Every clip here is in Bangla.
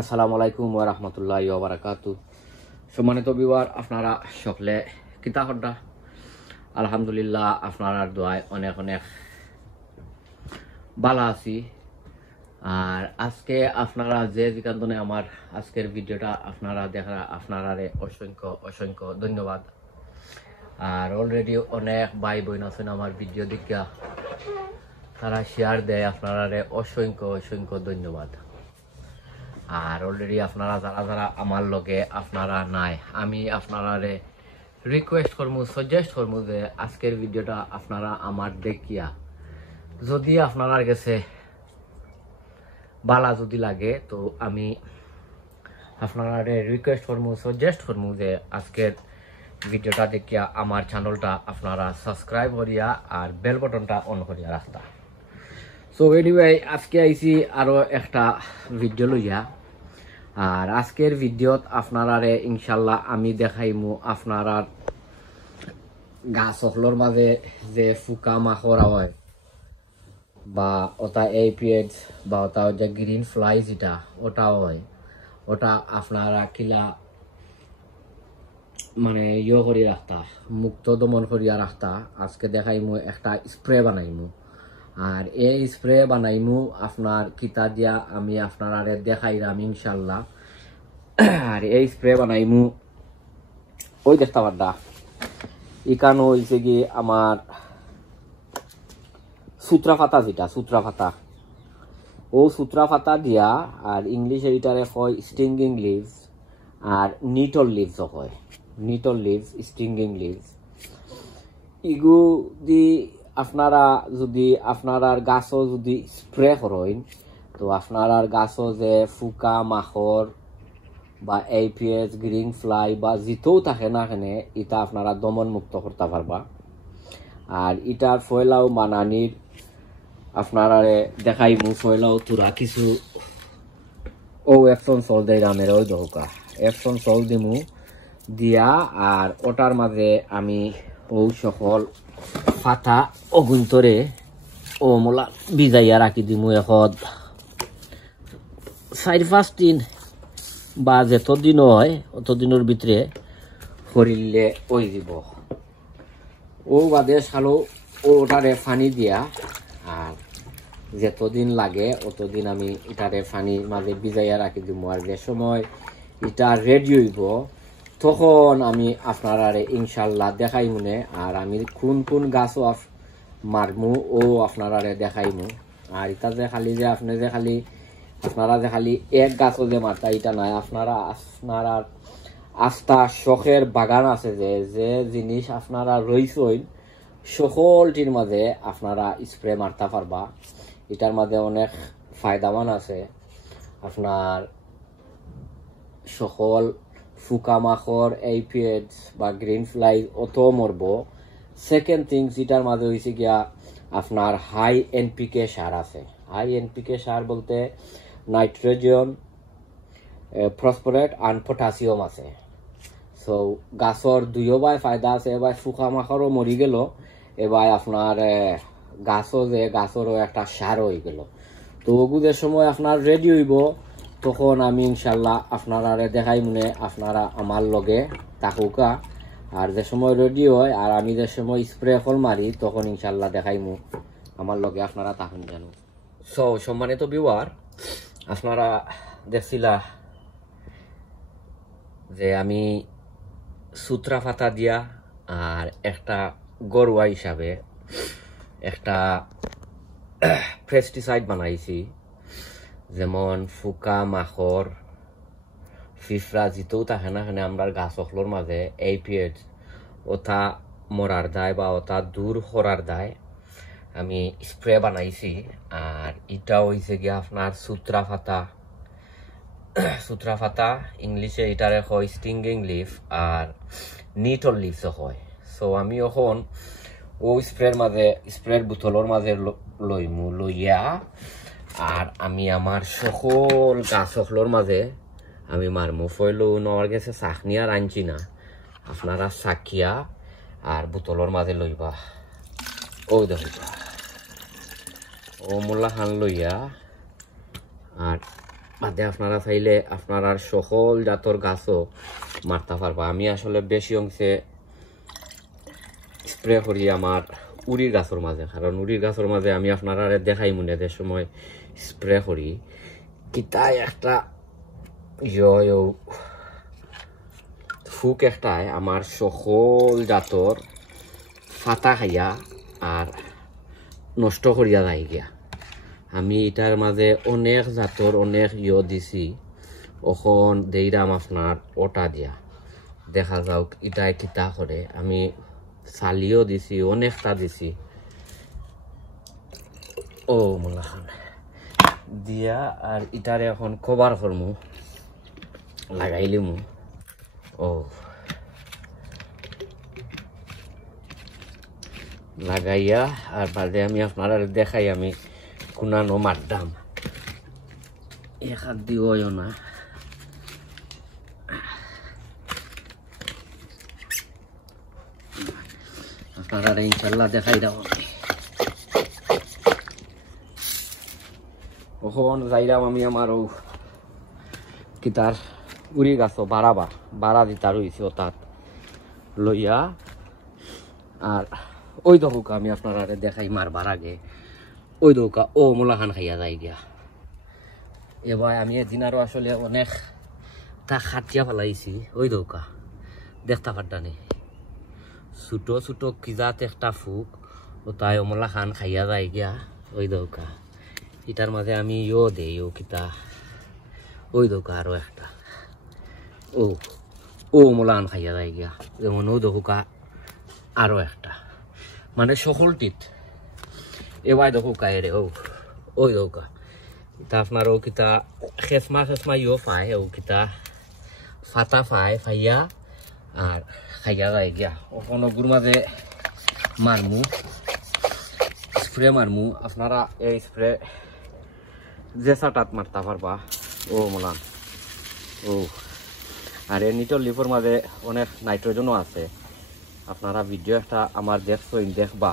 আসসালামু আলাইকুম ওয়া রাহমাতুল্লাহি ওয়া বারাকাতুহু। সম্মানিত ভিউয়ার, আপনারা সকলে কিতা করদা? আলহামদুলিল্লাহ, আপনার দোয়ায় অনেক অনেক ভালো আছি। আর আজকে আপনারা যে যেখানে আমার আজকের ভিডিওটা আপনারা দেখা আপনারারে অসংখ্য অসংখ্য ধন্যবাদ। আর অলরেডি অনেক ভাই বোন আছেন আমার ভিডিও দেখা, তারা শেয়ার দেয়, আপনারারে অসংখ্য অসংখ্য ধন্যবাদ। আর অলরেডি আপনারা যারা যারা আমার লগে আপনারা নাই, আমি আপনারারে রিকোয়েস্ট করবো, সাজেস্ট করবো যে আজকের ভিডিওটা আপনারা আমার দেখিয়া যদি আপনার কাছে বালা যদি লাগে, তো আমি আপনারারে রিকোয়েস্ট করবো, সাজেস্ট করবো যে আজকের ভিডিওটা দেখিয়া আমার চ্যানেলটা আপনারা সাবস্ক্রাইব করিয়া আর বেল বাটনটা অন করিয়া রাখতা। সো এনিওয়ে, আজকে আইছি আরো একটা ভিডিও লইয়া। আর আজকের ভিডিওত আপনারারে ইনশাল্লাহ আমি দেখাইমু আপনারা গাছ সকলের মাঝে যে ফুকা মাখর হয় বা ওটা এপিএডস বা ওটা যে গ্রিন ফ্লাই যেটা ওটা হয়, ওটা আপনারা কিলা মানে করি রাখতা, মুক্ত দমন করিয়া রাখতা। আজকে দেখাইমু একটা স্প্রে বানাইমু। আর এই স্প্রে বানাইমু আপনার কিতা দিয়া আমি আপনারা দেখাইলাম ইনশাল্লাহ। আর এই স্প্রে বানাইমু ওই দেখতে পারদা ইকানো হয়েছে কি আমার সুত্রা ফাতা, যেটা সুত্রা ফাতা, ও সুত্রা ফাতা দিয়া, আর ইংলিশে এটারে হয় স্টিঙ্গিং লিভস আর নিটল লিভস হয়, নিটল লিভস, স্টিঙ্গিং লিভস। ইগু দি আপনারা যদি আপনার গাছও যদি স্প্রে করেন, তো আপনার গাছও যে ফুকা মাখর বা এপিএস গ্রিন ফ্লাই বা জিতেও থাকে না এখানে, এটা আপনারা দমন মুক্ত করতে পারবা। আর ইটার ফয়লাও বানানির আপনারা দেখাইমু। ফয়লাও তোরা কিছু ও এপসন সল দেয় রামের ওই দরকার, এপসন সল দিমু দিয়া, আর ওটার মাঝে আমি ও সকল ফাতা অগুন্তরে ও মোলা ভিজাইয়া রাখি দিমু এখন 4-5 দিন বা যতদিন হয় অতদিনের ভিতরে হরিলে ওই দিব। ও বাদে সালো ওটারে ফানি দিয়া, আর যতদিন লাগে অতদিন আমি এটারে ফানির মাঝে ভিজাইয়া রাখি দিব। আর যে সময় এটা রেডি হইব তখন আমি আপনারা ইনশাল্লাহ দেখাই মনে, আর আমি কোন কোন গাছও মারমু ও আপনারা দেখাইমু। আর এটা যে খালি যে আপনি যে খালি আপনারা যে খালি এক গাছও যে মারতা এটা নাই, আপনারা আস্থা শখের বাগান আছে, যে যে জিনিস আপনারা রইছেন সকলটির মাঝে আপনারা স্প্রে মারতে পারবা। এটার মাঝে অনেক ফায়দামান আছে। আপনার সকল ফুকা মাখর এপিএডস বা গ্রিন ফ্লাই অত মরব। সেকেন্ড থিংস যেটার মাঝে হয়েছে গিয়া আপনার হাই এনপিকে সার আছে। হাই এনপিকে সার বলতে নাইট্রোজেন, ফসফরেট আর পটাশিয়াম আছে। সো গাছর দুইও বাই ফায়দা আছে। এবার ফুকা মাখরও মরি গেল, এবার আপনার গাছও যে গাছরও একটা সার হয়ে গেল। তো ওগুদের সময় আপনার রেডি হইব, তখন আমি ইনশাল্লাহ আপনারা দেখাই মনে, আপনারা আমার লগে তাকুকা। আর যে সময় রেডি হয় আর আমি যে সময় স্প্রে ফল মারি, তখন ইনশাল্লাহ দেখাইমু আমার লগে আপনারা তাকুন জানো। সো সম্মানিত ভিউয়ার, আপনারা দেখছিলা যে আমি সুত্রা ফাতা দিয়া আর একটা গরুয়া হিসাবে একটা পেস্টিসাইড বানাইছি, যেমন ফুকা মাখর ফিফরা জিতেও থাকে না এখানে আমরা গাছ অখলোর মাঝে এপিএড ওটা মরার দায় বা ওটা দূর করার দায় আমি স্প্রে বানাইছি। আর এটা হয়েছে গিয়ে আপনার সুত্রা ফাতা, সুত্রা ফাতা ইংলিশে এটারে হয় স্টিঙ্গিং লিফ আর নিটল লিভসও হয়। সো আমি এখন ও স্প্রের মাঝে স্প্রের বোতলের মাঝে লইমু, লইয়া আর আমি আমার সকল গাছ সকলের মাঝে আমি মারমু। ফয়লো নেওয়ার গেছে চাকনি আর আনছি না, আপনারা চাকিয়া আর বোতলের মাঝে লইবা। ও দেখবা ও মোল্লা খান লইয়া আর বাদে আপনারা চাইলে আপনারা সকল জাতর গাছও মারতে পারবা। আমি আসলে বেশি অংশে স্প্রে করি আমার উড়ির গাছের মাঝে, কারণ উড়ির গাছের মাঝে আমি আপনারা দেখাই মনে যে সময় স্প্রে করি কিতায় একটা ফুক একটাই আমার সকল জাতর ফাতা খাইয়া আর নষ্ট করিয়া যায় গিয়া। আমি এটার মাঝে অনেক জাতর অনেক দিছি, ওখন দেইরাম আপনার ওটা দিয়া দেখা যাওক এটাই কিতা করে। আমি চালিও দিছি, অনেকটা দিছি। ও মোলাখান দিয়া আর ইটারে এখন কভার করমু, লাগাইলিমু। ও লাগাইয়া আর বাদে আমি আপনারা দেখাই আমি কুনানো মারদাম। এক হাত দিও না, আপনারা ইনশাল্লাহ দেখাই দাও। ওখন যাইরাম আমি আমার কিতার উড়ি গাছ বাড়া দিতা রয়েছে তাত লইয়া। আর ওই দৌকা আমি আপনারা দেখাই মারবার আগে ওই দৌকা ও মোলাখান খাইয়া যাই গিয়া। এবার আমি এদিন আরো আসলে অনেক তা খাটিয়া ফেলাইছি। ওই দৌকা দেখতে পারতানি ছোট ছোট কিজাত একটা ফুক ও তাই মোলাখান খাইয়া যাই গিয়া। ওই দৌকা এটার মাঝে আমি দেই কিতা ওই দৌকা আরো একটা ও মোলাখান খাইয়া যাই গিয়া। যেমন ও দৌকা আরো একটা, মানে সকলটিত এবার দৌকা এরে ওই দৌকা এটা আপনার কিতা খেসমা পায় কিতা ফাতা পায় ফাইয়া আর খাইয়া যায় গিয়া। ওখানে গুর মাঝে মারমু স্প্রে মারমু। আপনারা এই স্প্রে যে সাটাত মারতে পারবা। ও মোলান আর এই নিটল লিফের মাঝে অনেক নাইট্রোজেনও আছে। আপনারা ভিডিও একটা আমার দেখবা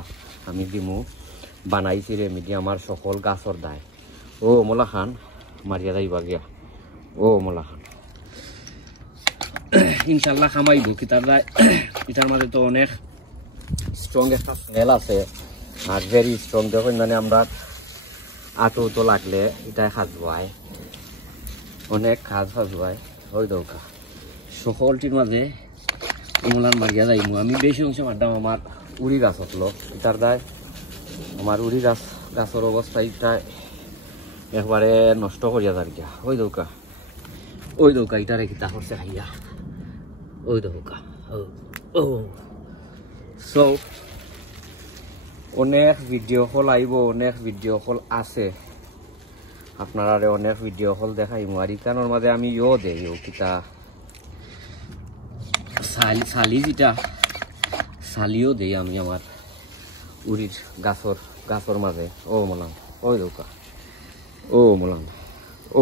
আমি দিমু বানাইছি রেমিডি আমার সকল গাছর দায়। ও মোলাখান মারিয়া যাইবা গিয়া। ও মোলাখান ইনশাল্লাহ খামাইব কিতার দায়। এটার মাঝে তো অনেক স্ট্রং একটা স্মেল আছে আর ভেরি স্ট্রং। দেখুন মানে আমরা আটো লাগলে এটাই খাজবাই, অনেক খাজবাই। ওই দৌকা সকলটির মাঝে মোলান মারিয়া যাইমু। আমি বেশি অংশ মারতাম আমার উড়ি গাছত লোক এটার দায়। আমার উড়ি গাছের অবস্থা এটা একবারে নষ্ট করিয়া যার গিয়া। ওই দৌকা এটারে কিতা করছে খাইয়া। ওই দৌকা সো অনেক ভিডিও কল আইব, অনেক ভিডিও কল আছে। আপনারা অনেক ভিডিও কল দেখাইমু। আর ইকানোর মাঝে আমি দেই কিতা শালি যেটা শালিও দেই আমি আমার উড়ির গাছর মাঝে। ও মোলান ওই দৌকা ও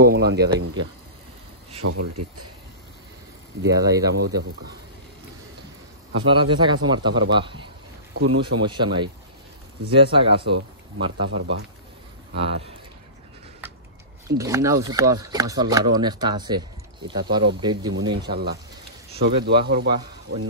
মোলান দিয়া যাই দিয়া সকলটিত দিয়া যাই রামও দেখুকা। আপনারা যেসা গাছও মারতে পারবা, কোনো সমস্যা নাই, যেসা গাছও মারতে পারবা। আর গ্রিন হাউসে তো আর মাশাআল্লাহ আরো অনেকটা আছে, এটা তো আর আপডেট দিমুনে ইনশাল্লাহ। সবে দোয়া করবা। অন্য